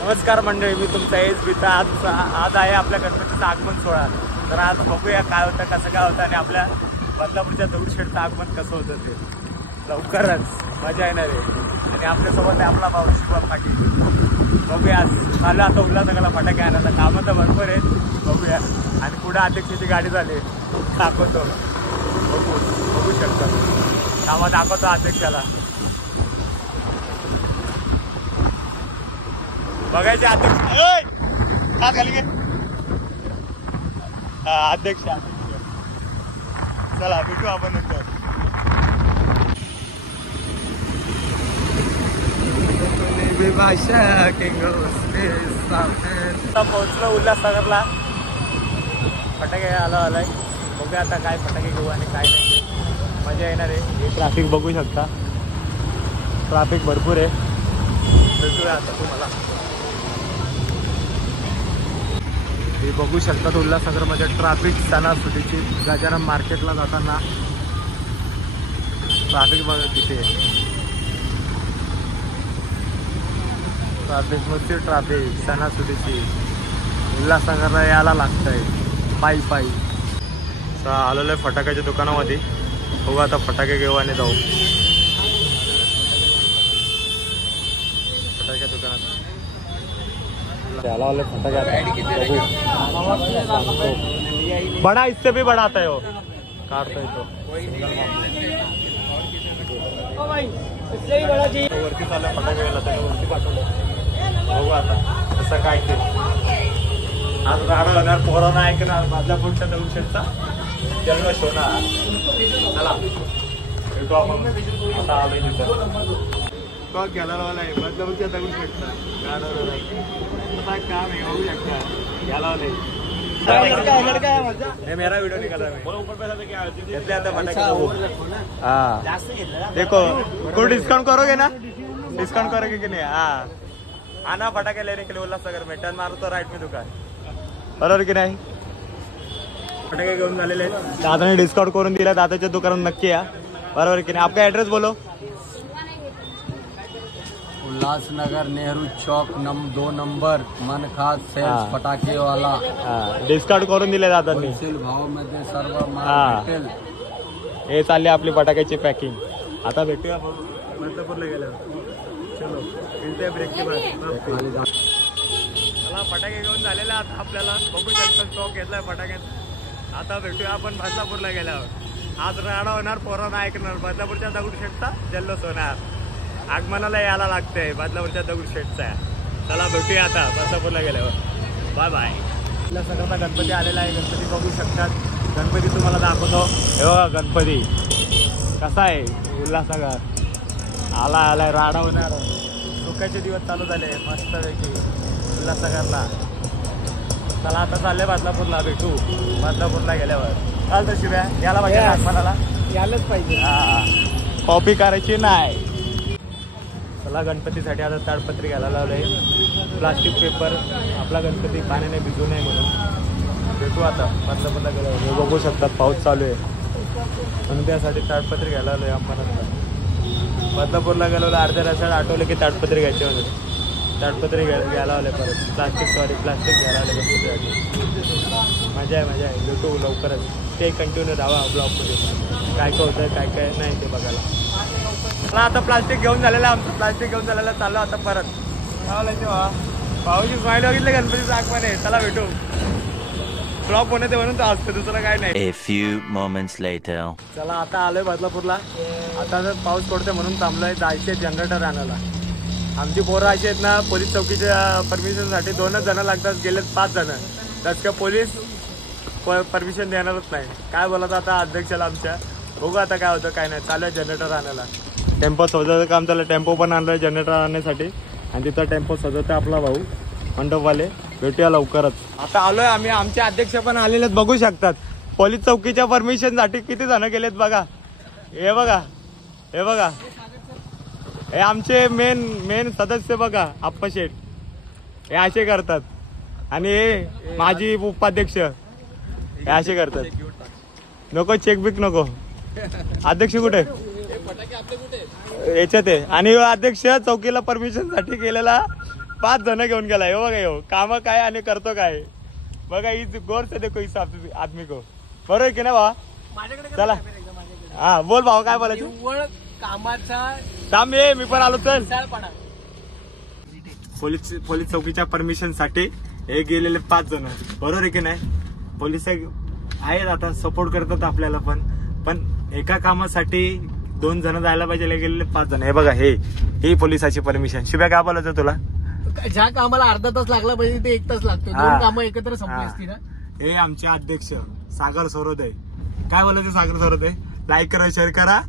नमस्कार मंडळी, मी तुमचा एस बीचा आज आहे आपल्या गणपतीचं आगमन सोहळा. तर आज बघूया काय होतं, कसं काय होतं आणि आपल्या बदलापूरच्या दगडूशेठचं आगमन कसं होतं ते लवकरच मजा येणार आहे. आणि आपल्यासोबत आहे आपला भाऊ शुभम पाटील. बघूया आज चालू आता उल्हासनगरला फटाके आणायला. कामं तर भरपूर आहेत, बघूया. आणि पुढे अध्यक्षाची गाडी झाली, दाखवतो. बघू शकतो कामं दाखवतो अध्यक्षाला. बघायचे अध्यक्ष खाली गे अध्यक्ष चला भेटू आपण नंतर. पोहोचलो उल्हासनगरला. फटाके आलाय. बघूया आता काय फटाके घेऊ आणि काय नाही. मजा येणार आहे. हे ट्रॅफिक बघू शकता, ट्रॅफिक भरपूर आहे. भेटूया आता तुम्हाला. हे बघू शकतात उल्हासनगरमध्ये ट्रॅफिक सणासुदीची. गजानन मार्केटला जाताना ट्रॅफिक बघा किती आहे. ट्रॅफिक मध्ये ट्रॅफिक सणासुदीची. उल्हासनगरला यायला लागतंय पायी पायी. आलेलो आहे फटाक्याच्या दुकानामध्ये. बघू आता फटाके घेऊ आणि जाऊ फटाक्या दुकानात. बड़ा इससे भी बड़ा आता है वो काटता है तो वरती चालला फटाके गेला त्याने वरती पाठवलं. बघू आता कसं काय ते. आज राडा होणार, पोरांना ऐकणार. बदलापूरच्या दगडूशेठचा जल्लोष होणार. चला भेटू आपण. आता आलोय तिथं कॉक घ्यायला लावला आहे बदलापूरच्या दगडूशेठचा. काम है वो भी लगता है याला वाले. मेरा वीडियो निकाल रहा है. देखो कोई डिस्काउंट करोगे ना? डिस्काउंट करोगे की नहीं? हाँ आना फटाके लेने के लिए उल्हासनगर में. टर्न मारो तो राइट में दुकान. बरोबर की नाही? फटाके घेऊन झालेले. दादाने डिस्काउंट करून दिला. दादाच्या दुकानात नक्की या. बरोबर की नाही? आपका एड्रेस बोलो. उल्लासनगर नेहरू चौक 2 नंबर मन खास सेल्स फटाके वाला. डिस्काउंट करून दिले दादांनी. होलसेल भावामध्ये सर्व माल भेटेल. हे चालली आपली फटाक्याची पॅकिंग. आता भेटूया बदलापूरला गेल्यावर. चलो मिळते ब्रेकची बात. चला फटाके घेऊन झालेला आता आपल्याला. बघू शकतो स्टॉक घेतलाय फटाक्यात. आता भेटूया आपण बदलापूरला गेल्यावर. आज राडा होणार, पोरांना ऐकणार. बदलापूरच्या दगडूशेठचा जल्लोष होणार. आगमनाला यायला लागतंय बदलापूरच्या दगडूशेठचा. चला भेटूया आता बदलापूरला गेल्यावर. Bye bye. उल्हासनगरचा गणपती आलेला आहे. गणपती बघू शकतात. गणपती तुम्हाला दाखवतो. हे बघा गणपती कसा आहे. उल्हासनगर आलाय राडा होणार. सुखाचे दिवस चालू झाले मस्तपैकी उल्हासनगरला. चला आता चालले बदलापूरला. भेटू बदलापूरला गेल्यावर. चालतं शिव्या याला पाहिजे. आगमनाला यायलाच पाहिजे. हा कॉपी करायची नाही. चला गणपतीसाठी आता ताडपत्री घ्यायला लावलंय. Plastic paper. आपला गणपती पाण्याने भिजू नये म्हणून. भेटू आता बदलापूरला गेल्यावर. बघू शकतात पाऊस चालू आहे म्हणून त्यासाठी ताडपत्री घ्यायला लावलंय आपण. बदलापूरला गेलो अर्ध्या रस्त्यात आठवलं की ताडपत्री घ्यायची म्हणून ताडपत्री घ्यायला लावले. परत प्लास्टिक घ्यायला लावले गणपतीसाठी. मजा आहे. भेटू लवकरच. ते कंटिन्यू राहा ब्लॉगमध्ये. काय काय होतं काय काय नाही ते बघायला. मला आता प्लास्टिक घेऊन झालेलं आहे आमचं. प्लास्टिक घेऊन झालेलं चाललो आता परत. भाऊजी स्माईल बघितलं गणपतीचं आगमन आहे. चला भेटू. ब्लॉग बनवते म्हणून तर असतं, दुसरं काय नाही. A few moments later. चला आता आलोय बदलापूरला. आता जर पाऊस पडतोय म्हणून थांबलोय. जायचे जनरेटर आणायला. आमची पोरं अशी आहेत ना, पोलीस चौकीच्या परमिशनसाठी 2च जण लागतात. गेलेत 5 जण. त्यात का पोलीस परमिशन देणारच नाही. काय बोलत आता अध्यक्षाला आमच्या. बघू आता काय होतं काय नाही. चालू आहे जनरेटर आणायला. टेम्पो सजवायचं काम चाललं. टेम्पो पण आणलाय जनरेटर आणण्यासाठी. आणि तिथं टेम्पो सजवतोय आपला भाऊ मंडपवाले. भेटूया लवकरच. आता आलोय आम्ही. आमचे अध्यक्ष पण आलेले आहेत बघू शकतात. पोलीस चौकीच्या परमिशनसाठी किती जण गेलेत बघा. हे बघा हे आमचे मेन सदस्य बघा आप्पा शेठ. हे असे करतात. आणि हे माजी उपाध्यक्ष हे असे करतात. नको चेकबिक नको. अध्यक्ष कुठे याच्यात आहे. आणि अध्यक्ष चौकीला परमिशन साठी गेलेला 5 जण घेऊन गेलाय. हो बघा यो काम काय आणि करतो काय बघा. ही गौर से देखो इस आदमी को. बरोबर की ना भावा. चला हा बोल भाऊ काय बोलायचं. कामाचा थांब ये मी पण आलो. चल पोलीस चौकीच्या परमिशन साठी हे गेलेले 5 जण. बरोबर आहे की नाही. पोलिस आहेत आता सपोर्ट करतात आपल्याला पण एका कामासाठी 2 जण जायला पाहिजे. गेलेले 5 जण. हे बघा ही पोलिसाची परमिशन. शिव्या काय बोलायचं तुला. ज्या कामाला अर्धा तास लागला पाहिजे ते 1 तास लागतो. 2 कामं एकत्र संपली असती ना. हे आमचे अध्यक्ष सागर सरोदे. काय बोलायचं सागर सरोदे. लाईक करा, शेअर करा,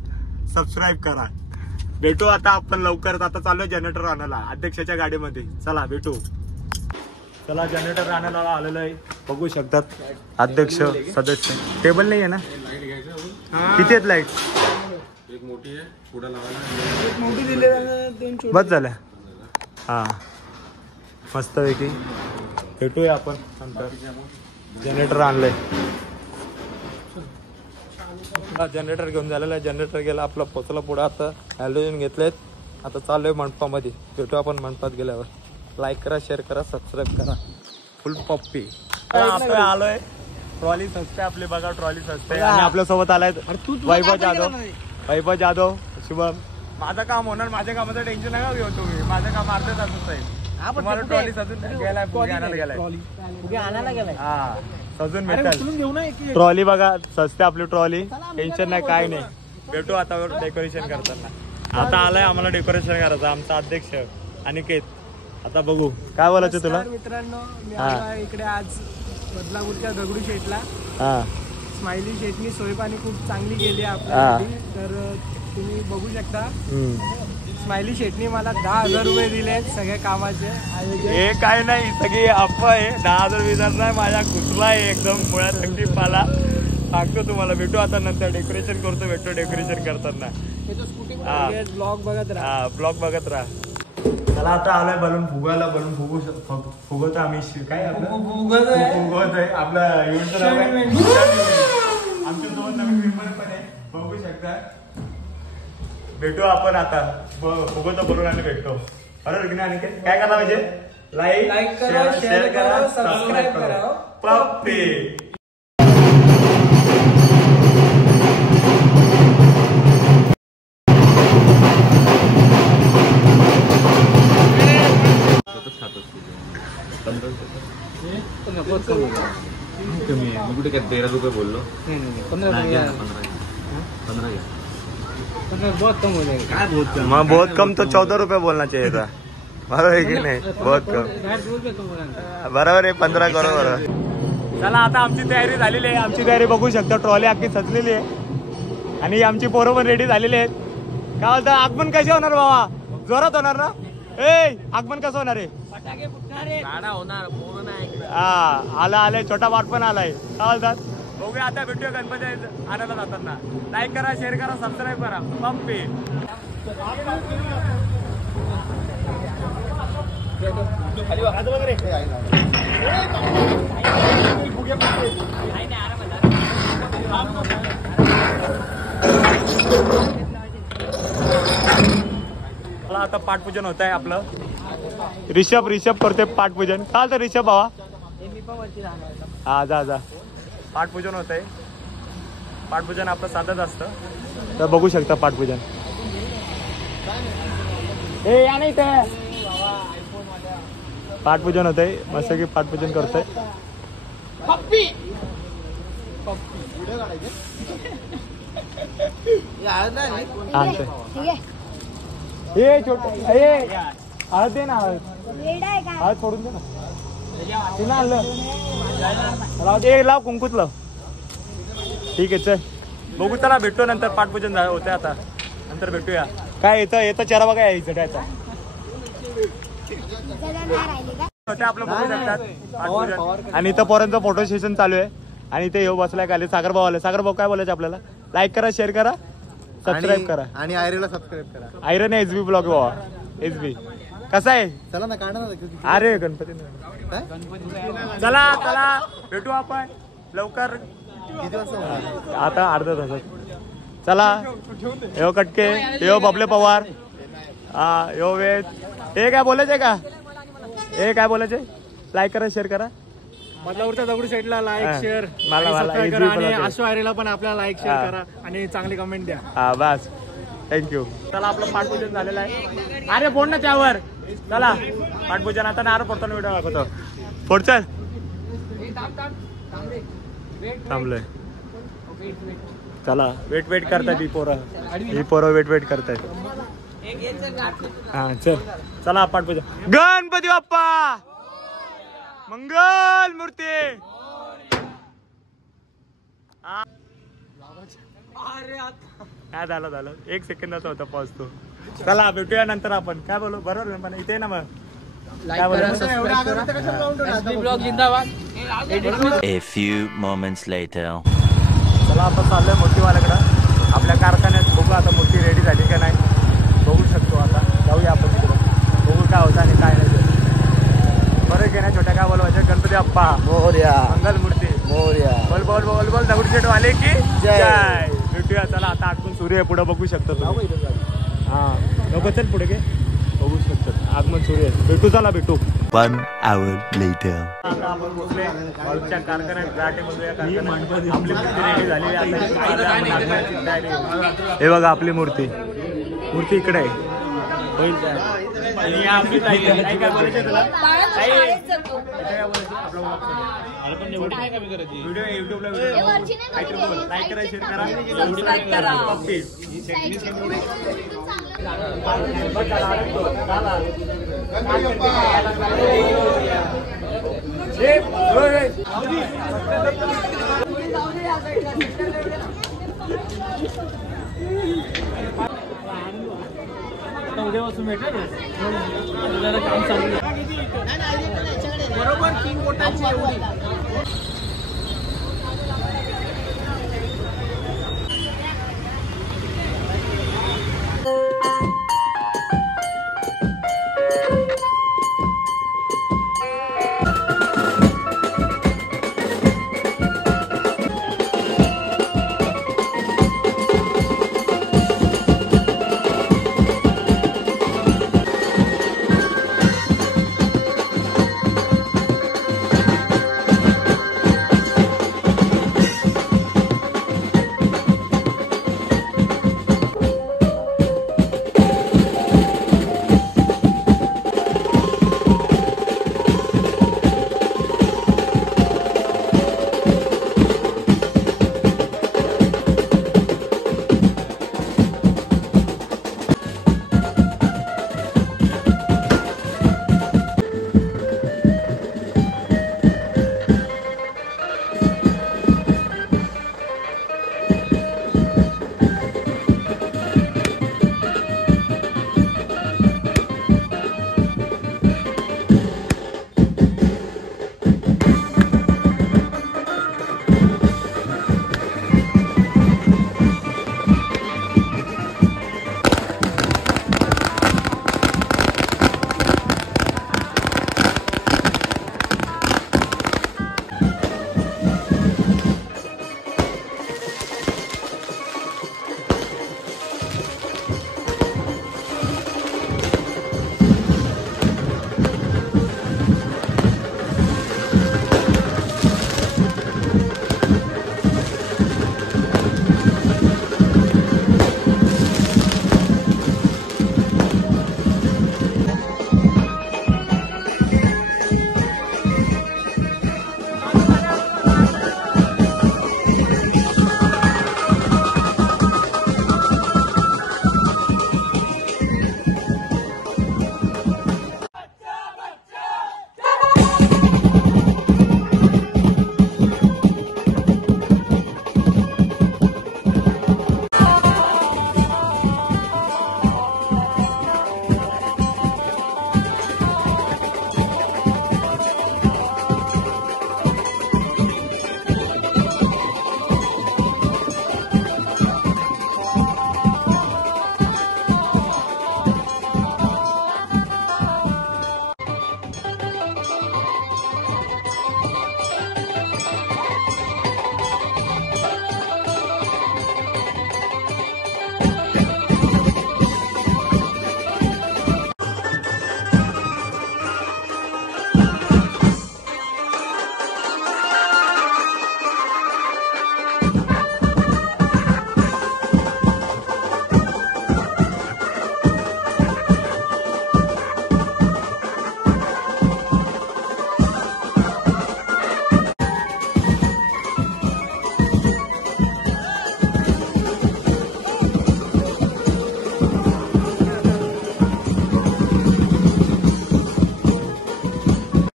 सबस्क्राईब करा. भेटू आता आपण लवकरच. आता चाललोय जनरेटर आणायला अध्यक्षाच्या गाडीमध्ये. चला भेटू. चला जनरेटर आणायला आलेलो आहे. बघू शकतात अध्यक्ष सदस्य. टेबल नाही आहे ना. किती आहेत लाईट. एक मोठी आहे पुढे लावायला. मोठी दिले बस झाल्या. हा मस्तपैकी भेटूया आपण नंतर. जनरेटर आणलंय. जनरेटर घेऊन झालेला आहे. जनरेटर गेला आपला पोचला पुढे. आता हॅलोजन घेतलेत. आता चाललोय मंडपामध्ये. भेटू आपण मंडपात गेल्यावर. लाईक करा, शेअर करा, सबस्क्राईब करा. फुल पप्पी आपण आलोय. ट्रॉली सस्ते आपली बघा. ट्रॉली सस्ते आणि आपल्यासोबत आलाय वैभव जाधव शुभम. माझं काम होणार. माझ्या कामाचं टेन्शन नका घेऊ तुम्ही. माझं काम अर्ध्या तासच आहे. तुम्हाला ट्रॉली सजून गेलाय. आणायला गेलाय. हा सजून भेटेल. ट्रॉली बघा सस्ते आपली ट्रॉली. टेन्शन नाही काय नाही. भेटू आता डेकोरेशन करताना. आता आलाय आम्हाला डेकोरेशन करायचं आमचा अध्यक्ष अनिकेत. आता बघू काय बोलायचं तुला. मित्रांनो मी आलो इकडे आज बदलापूरच्या दगडू शेटला. हा स्माइली शेटनी सोय पाणी खूप चांगली केली आपल्यासाठी. तर तुम्ही बघू शकता स्माइली शेटनी मला 10,000 रुपये दिले सगळ्या कामाचे. हे काय नाही सगळी अफवा आहे. 10,000 विजार नाही. माझ्या घुसला आहे एकदम मुळात अगदी पाला. सांगतो तुम्हाला. भेटू आता नंतर. डेकोरेशन करतो. भेटतो डेकोरेशन करताना. ब्लॉग बघत राहा. हा ब्लॉग बघत राहा. चला आता आलोय बलून फुगवायला. बलून फुगवतो आम्ही. काय फुगवतोय आपला आमच्या सोबत नवीन मेंबर पण आहे. बघू शकता. भेटू आपण आता. फुगवतो बलून आणि भेटतो. बरोबर की नाही. काय करायला पाहिजे. लाईक करा, शेअर करा, सबस्क्राईब करा. पप्पी कमी आहे. मी कुठे काय 13 रुपये बोललो. 15 घ्या. बहुत कम हो जाएगा. काय बहुत कम. मग बहुत कम तो 14 रुपये बोलना चाहिए था. बरोबर आहे की नाही. बहुत कम. बरोबर आहे. 15 करो बरोबर. चला आता आमची तयारी झालेली आहे. आमची तयारी बघू शकता. ट्रॉली अख्खी सजलेली आहे आणि आमची पोरं पण रेडी झालेली आहेत. काय बोलता आगमन कसे होणार बाबा. जोरात होणार ना. आगमन कसं होणार आहे. हा आलाय. छोटा वाट पण आलाय. काय बोलतात. बघूया आता. भेटूया गणपती आणायला जाताना. लाईक करा, शेअर करा, सबस्क्राईब करा. पप्पी मला आता पाठपूजन होत आहे आपलं. रिषभ करते पाठपूजन. चालतं रिषभ भावा. हा जा. पाठपूजन होत आहे. पाठपूजन आपलं साधंच असतं. तर बघू शकता पाठपूजन. या नाही ते पाठपूजन होत आहे. मस्त की पाठपूजन करतोय. हळद दे ना. हळद सोडून दे ना. तिनं आणलं. लाव कुंकूत लाव. ठीक आहे चल. बघू चला. भेटतो नंतर. पाठपूजन होते आता. नंतर भेटूया. काय येतं चेहरा बघा यायचं काय आता. आपलं बघू शकतात. आणि इथं पोरांचं फोटो सेशन चालू आहे. आणि इथे येऊ बसलाय खाली सागर भाऊ आले. सागर भाऊ काय बोलायचं आपल्याला. लाईक करा, शेअर करा, सबस्क्राईब करा. आणि आयरनला सबस्क्राईब करा. आयरन एसबी ब्लॉग बाबा. एसबी कसा आहे. चला ना काढा ना. अरे गणपती चला भेटू आपण लवकर. किती वाजता. आता अर्धा तासात. चला. यो कटके. यो बबले पवार. हा यो वेद. हे काय बोलायचंय का. हे काय बोलायचे? लाईक करा, शेअर करा. बदलापूरच्या दगडूशेठला हा. लाईक शेअर मला सबस्क्राईब easy करा आणि बोलायचं. आशु आरेला पण आपल्याला लाईक हा. शेअर करा आणि चांगली कमेंट द्या. हा बस थँक्यू. चला आपलं पाठपूजन झालेलं आहे. अरे बोल ना त्यावर. चला पाठपूजन आता नारळ पडताना व्हिडिओ दाखवतो. पुढ चल. थांबलोय. चला वेट करतायत ही पोरं वेट करतायत. हा चल चला पाठपूजन. गणपती बाप्पा मंगल मूर्ती. काय झालं 1 सेकंदाचा होता पॉज तो. चला भेटूया नंतर आपण. काय बोलू बरोबर पण इथे ना मग काय बोलू? A few moments later. चला आता चाललोय मोठीवाल्याकडं आपल्या कारखान्यात. बघू आता मोठी रेडी झाली का नाही बघू शकतो. आता जाऊया आपण तिकडं बघू काय होतं आणि काय नाही. बरं की नाही छोट्या काय बोलवायचं? गणपती बाप्पा मोरया मंगल मूर्ती मोरया. बोल दगडूशेठ वाले की जय. भेटूया चला आता आगमन सूर्य आहे पुढे बघू शकतो तुम्ही. हा नको चल पुढे घे बघू शकतो आगमन सूर्य आहे. भेटू चला भेटू. 1 hour later. आता आपण पोहोचले वाळूच्या कारखान्यात. घाटे बघूया कारखान्यात. आपली मूर्ती रेडी झालेली आहे. हे बघा आपली मूर्ती इकडे आहे. आणि आपली ताई काय बोलायचं तुला? व्हिडिओ युट्यूबला लाईक करा, शेअर करा, सबस्क्राईब करा. उद्यापासून भेटलं काम चालू बरोबर 3 कोटांची एवढी.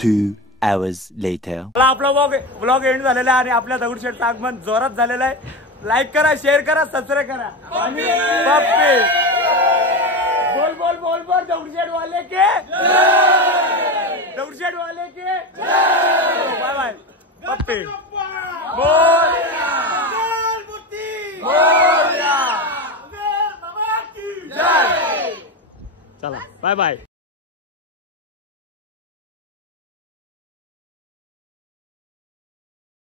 2 hours later. मला आपला ब्लॉग एंड झालेला आहे आणि आपल्या दगडूशेठचं आगमन जोरात झालेलं आहे. लाईक करा, शेअर करा, सबस्क्राईब करा आणि पप्पी बोल बोल बोल बोल दगडूशेठ वाले के बाय बाय पप्पी बोल चला बाय बाय.